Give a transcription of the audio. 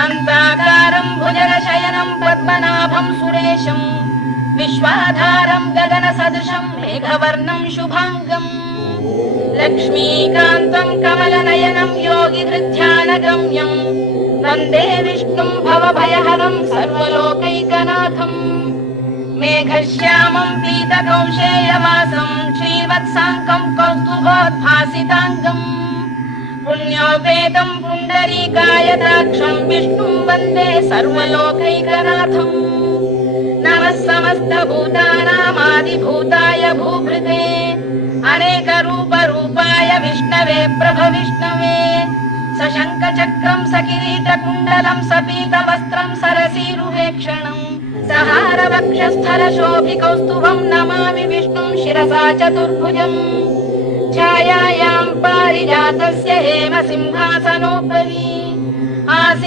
शान्ताकारं भुजगशयनं पद्मनाभं सुरेशं विश्वाधारं गगनसदृशं मेघवर्णं शुभाङ्गम् लक्ष्मीकान्तं कमलनयनं योगिहृध्यानगम्यं वन्दे विष्णुं भवभयहरं सर्वलोकैकनाथम् मेघश्यामं पीतकौशेयवासं श्रीवत्साङ्कं कौस्तुभोद्भासिताङ्गम् पुण्योपेतं पुण्डरीकायताक्षं विष्णुं वन्दे सर्वलोकैकनाथम् नमः समस्तभूतानामादिभूताय भूभृते अनेकरूपरूपाय विष्णवे प्रभविष्णवे सशङ्खचक्रं सकिरीटकुण्डलं सपीतवस्त्रं सरसीरुवेक्षणं सहारवक्षस्थलशोभिकौस्तुभं नमामि विष्णुं शिरसा चतुर्भुजम् छायायां पारिजातस्य हेमसिंहासनोपरि आसीत्